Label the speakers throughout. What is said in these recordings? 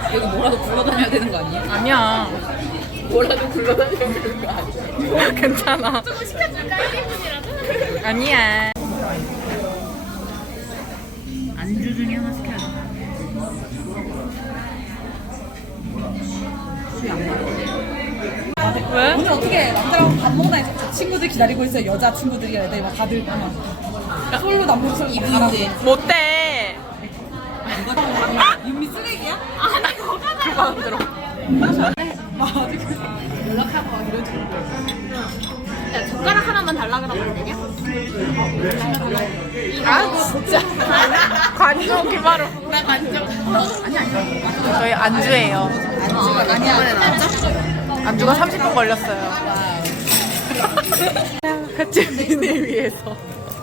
Speaker 1: 여기 뭐라도 굴러다녀야 되는 거 아니야?
Speaker 2: 아니야.
Speaker 1: 뭐라도 굴러다녀야 되는 거 아니야?
Speaker 2: 괜찮아.
Speaker 3: 조금 시켜줄까? 1인분이라도?
Speaker 2: 아니야.
Speaker 1: 안주 중에 하나 시켜야 돼.
Speaker 2: 왜?
Speaker 4: 오늘 어떻게 남자랑 밥 먹나 해서 친구들 기다리고 있어요. 여자 친구들이랑 애들 막 다들 막 솔로 남북 솔로
Speaker 1: 이분인데.
Speaker 2: 못돼.
Speaker 4: 윤미 쓰레기야?
Speaker 2: 그거 안 들어.
Speaker 4: 연락하고 막 이러지.
Speaker 3: 야, 젓가락 하나만 달라 그러면 안 되냐?
Speaker 2: 아 진짜. 관종 기마로.
Speaker 3: 나 간적.
Speaker 2: 저희 안주예요.
Speaker 1: 안주가 아니야.
Speaker 2: 안주가 30분 걸렸어요. 횟집민을 위해서.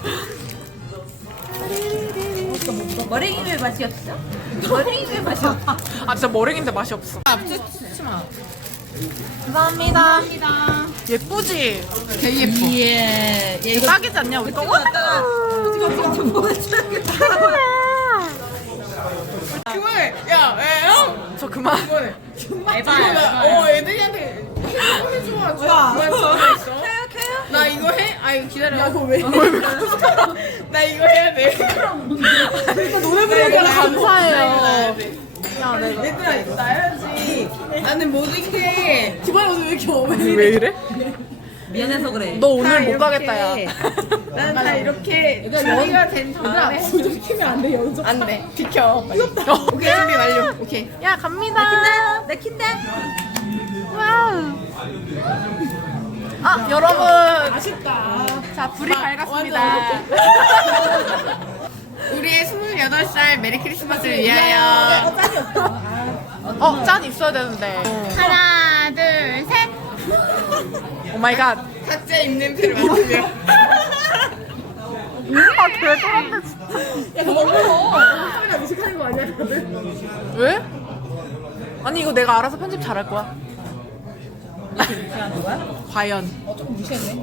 Speaker 4: 머랭이를 맛이 없어? 머랭이를 맛이 없어.
Speaker 2: 아 진짜 머랭인데 맛이 없어. 감사합니다. 예쁘지?
Speaker 1: 되게 예뻐.
Speaker 4: 예.
Speaker 2: 이거 딱이지 않냐 우리 거?
Speaker 4: 지금 보여줘야겠다.
Speaker 2: 그만해. 야, 형. 저 그만.
Speaker 1: 에바야. 애들한테 해줘. 좋아. 나 이거 해? 아 이거 기다려. 야,
Speaker 4: 왜?
Speaker 1: 나 이거 해야 돼.
Speaker 4: 노래 부르는
Speaker 2: 감사해요. 야, 내가.
Speaker 1: 얘들아 나야지. 나는 못 익게.
Speaker 4: 기반이 오늘 왜 이렇게 어메?
Speaker 2: 왜 이래?
Speaker 4: 미안해서 그래.
Speaker 2: 너 오늘 못 가겠다 야.
Speaker 1: 나는 다 이렇게 준비가 된 다음에.
Speaker 4: 부정 키면 안 돼, 연속.
Speaker 1: 안 돼. 비켜. 오케이 준비 완료. 오케이.
Speaker 2: 야 갑니다.
Speaker 4: 내 킨데?
Speaker 2: 와우. 아 여러분.
Speaker 4: 아쉽다.
Speaker 2: 자 불이 밝았습니다.
Speaker 1: 우리의 28살 메리 크리스마스를 위하여.
Speaker 4: 짠이 없다.
Speaker 2: 짠 있어야 되는데.
Speaker 3: 하나, 둘, 셋.
Speaker 2: 오 마이 갓.
Speaker 1: 각자 입냄새를 맡으며.
Speaker 2: 아 개tor한데 진짜.
Speaker 4: 야, 너 너무 카메라 무식하는 거 아니야, 다들?
Speaker 2: 왜? 아니 이거 내가 알아서 편집 잘할 거야.
Speaker 4: 무시하는 거야?
Speaker 2: 과연.
Speaker 4: 조금 무시했네.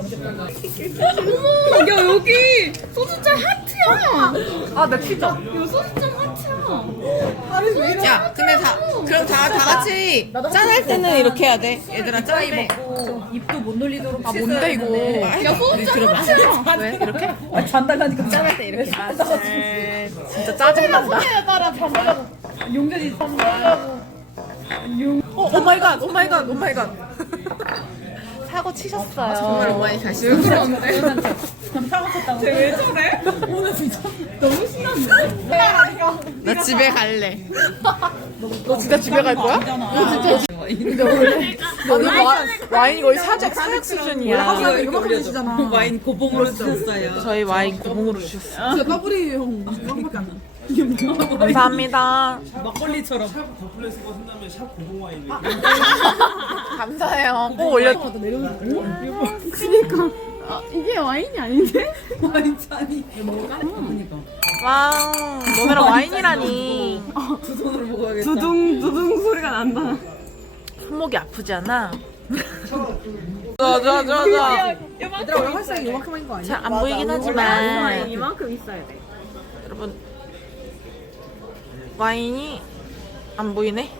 Speaker 3: 야, 여기 소주잔 하트야.
Speaker 2: 아내 튀자.
Speaker 3: 야, 소주잔 하트야.
Speaker 4: 아니, 왜 이래?
Speaker 1: 야, 근데 그럼 다 같이 짠할 때는 이렇게 해야 돼. 얘들아 짠할 때.
Speaker 4: 입도 못 놀리도록.
Speaker 2: 아 뭔데 이거?
Speaker 1: 야, 소주잔 하트야.
Speaker 2: 왜 이렇게?
Speaker 4: 아, 잔달라니까 짠할 때 이렇게.
Speaker 2: 진짜 짜증난다.
Speaker 4: 따라 반달라고. 용전이 반달라고.
Speaker 2: 오 마이 갓. 오 마이 갓. 오 마이 갓. 사고 치셨어요.
Speaker 1: 정말 오만이 다시 왜 그러는데?
Speaker 4: 사고 쳤다고. 쟤왜 저래? 오늘 진짜 너무 신났는데?
Speaker 1: 나 집에 갈래.
Speaker 2: 너 진짜 집에 갈 거야? 근데 원래 아니 와인이 거의 사약 수준이야.
Speaker 4: 항상 이거밖에 드시잖아.
Speaker 1: 와인 고봉으로 주셨어요.
Speaker 2: 저희 와인 고봉으로 주셨어요.
Speaker 4: 진짜 까불이 형 이거밖에 안 나.
Speaker 2: 감사합니다.
Speaker 4: 막걸리처럼.
Speaker 2: 감사해요. 꼭 올려.
Speaker 3: 이게 와인이 아닌데?
Speaker 4: 와인 잔이. 먹을까? 그니까.
Speaker 2: 와우. 너네랑 와인이라니.
Speaker 4: 두 손으로 먹어야겠다.
Speaker 3: 두둥 소리가 난다.
Speaker 2: 손목이 아프지 않아? 자.
Speaker 4: 얘들아, 우리 활성이 요만큼인 거 아니야?
Speaker 2: 잘 안 보이긴 하지만
Speaker 3: 이만큼 있어야 돼.
Speaker 2: 여러분 와인이 안 보이네.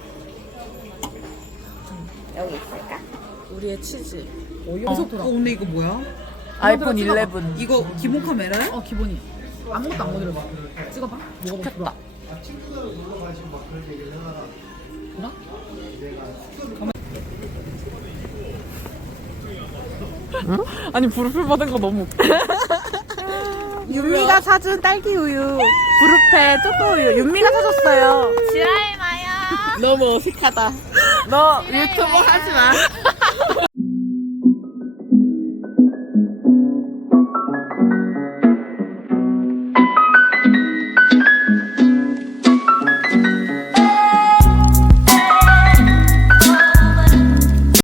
Speaker 3: 여기 있을까?
Speaker 2: 우리의 치즈.
Speaker 4: 여기서 돌아.
Speaker 1: 근데 이거 뭐야?
Speaker 2: 아이폰 11.
Speaker 1: 이거 기본 카메라야?
Speaker 4: 어, 기본이. 아무것도 안 건드려봐. 찍어봐.
Speaker 2: 좋겠다. 응? 아니 불풀 받은 거 너무 웃겨. 윤미가 사준 딸기 우유, 부르페 초코 우유. 윤미가 사줬어요.
Speaker 3: 지라이 마야.
Speaker 1: 너무 어색하다.
Speaker 2: 너
Speaker 1: 유튜버 하지 마.